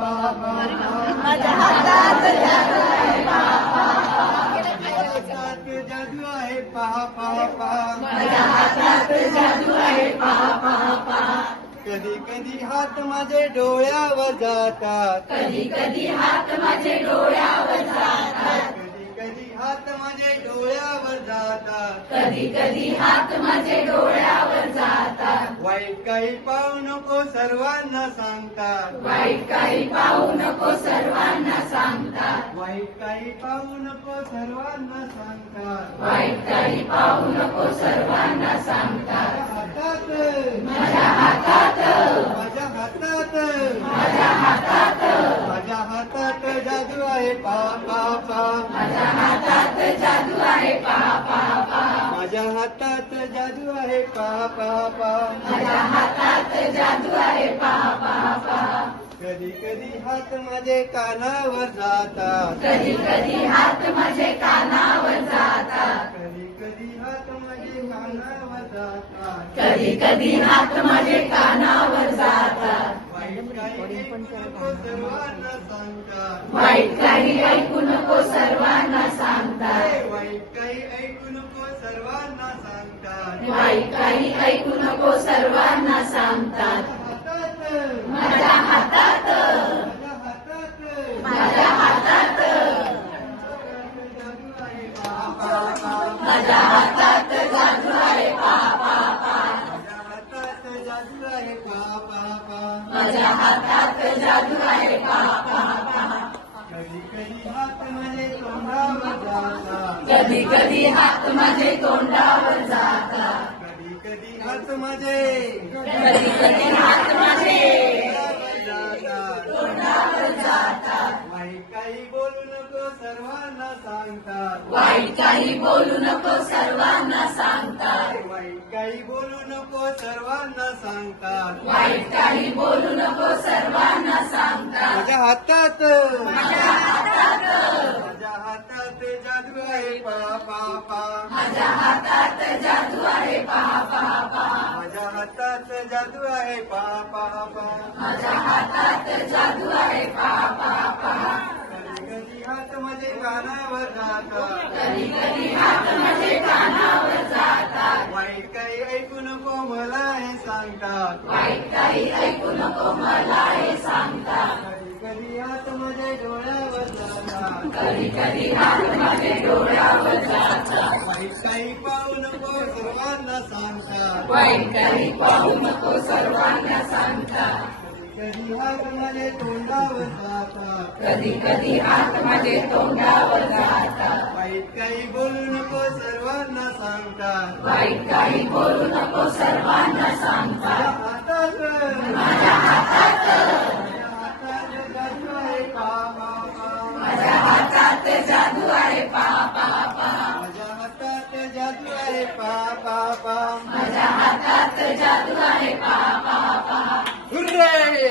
पहा पहा माझ्या हातात जादू आहे जादू आहे पहा पहा पहा माझ्या हातात जादू आहे पहा पहा पहा कधी कधी हात माझे डोळ्यावर जातात कधी कधी हात माझे डोळ्यावर जातात कधी कधी हात माझे डोळ्यावर जातात कधी कधी हात माझे डोळ्यावर जातात वाईट काही पाहू नको सर्वांना सांगतात वाईट काही पाहू नको सर्वांना सांगतात वाईट काही पाहू नको सर्वांना सांगतात वाईट काही पाहू नको सर्वांना सांगतात माझ्या हातात माझ्या हातात माझ्या हातात माझ्या हातात जादू आहे पहा पहा पहा माझ्या हातात जादू आहे पहा पहा पहा माझ्या हातात जादू आहे पहा पहा पहा माझ्या हातात जादू आहे पहा पहा पहा कधी कधी हात माझे कानावर जातात कधी कधी हात माझे कानावर जातात कधी कधी हात माझे कानावर जातात कधी कधी हात माझे कानावर जातात वाईट काही ऐकू नको सर्वांना सांगतात वाईट काही ऐकू नको सर्वांना सांगतात वाईट काही ऐकू नको सर्वांना सांगतात वाईट काही ऐकू नको सर्वांना सांगतात माझ्या हातात माझ्या हातात माझ्या हातात जादू आहे पहा पहा पहा जादू आहे पहा पहा पहा माझ्या हातात जादू आहे पहा पहा पहा कधी कधी हात माझे तोंडावर जातात कधी कधी हात माझे तोंडावर जातात कधी कधी हात माझे कधी कधी हात माझे तोंडावर जातात तोंडावर जातात वाईट काही बोलू नको सर्वांना सांगतात वाईट काही बोलू नको सर्वांना सांगतात वाईट काही बोलू नको सर्वांना सांगतात वाईट काही बोलू नको सर्वांना सांगतात माझ्या हातात माझ्या हातात माझ्या हातात जादू आहे पहा पहा पहा माझ्या हातात जादू आहे पहा पहा पहा माझ्या हातात जादू आहे पहा पहा पहा माझ्या हातात जादू आहे पहा पहा पहा कधी कधी हात माझे कानावर जातात कधी कधी हात माझे कानावर जातात वाईट काही ऐकू नको मला हे सांगतात वाईट काही ऐकू नको मला हे सांगतात कधी कधी हात माझे डोळ्यावर जातात कधी कधी हात माझे डोळ्यावर जातात वाईट काही पाहू नको सर्वांना सांगतात वाईट काही पाहू नको सर्वांना सांगतात कधी हात माझे तोंडावर जातात कधी कधी हात माझे तोंडावर जातात वाईट काही बोलू नको सर्वांना सांगतात वाईट काही बोलू नको सर्वांना सांगतात माझ्या हातात जादू आहे पहा पहा पहा माझ्या हातात जादू आहे पहा पहा पहा माझ्या हातात जादू आहे पहा पहा पहा माझ्या हातात जादू आहे पहा पहा पहा हुर्रे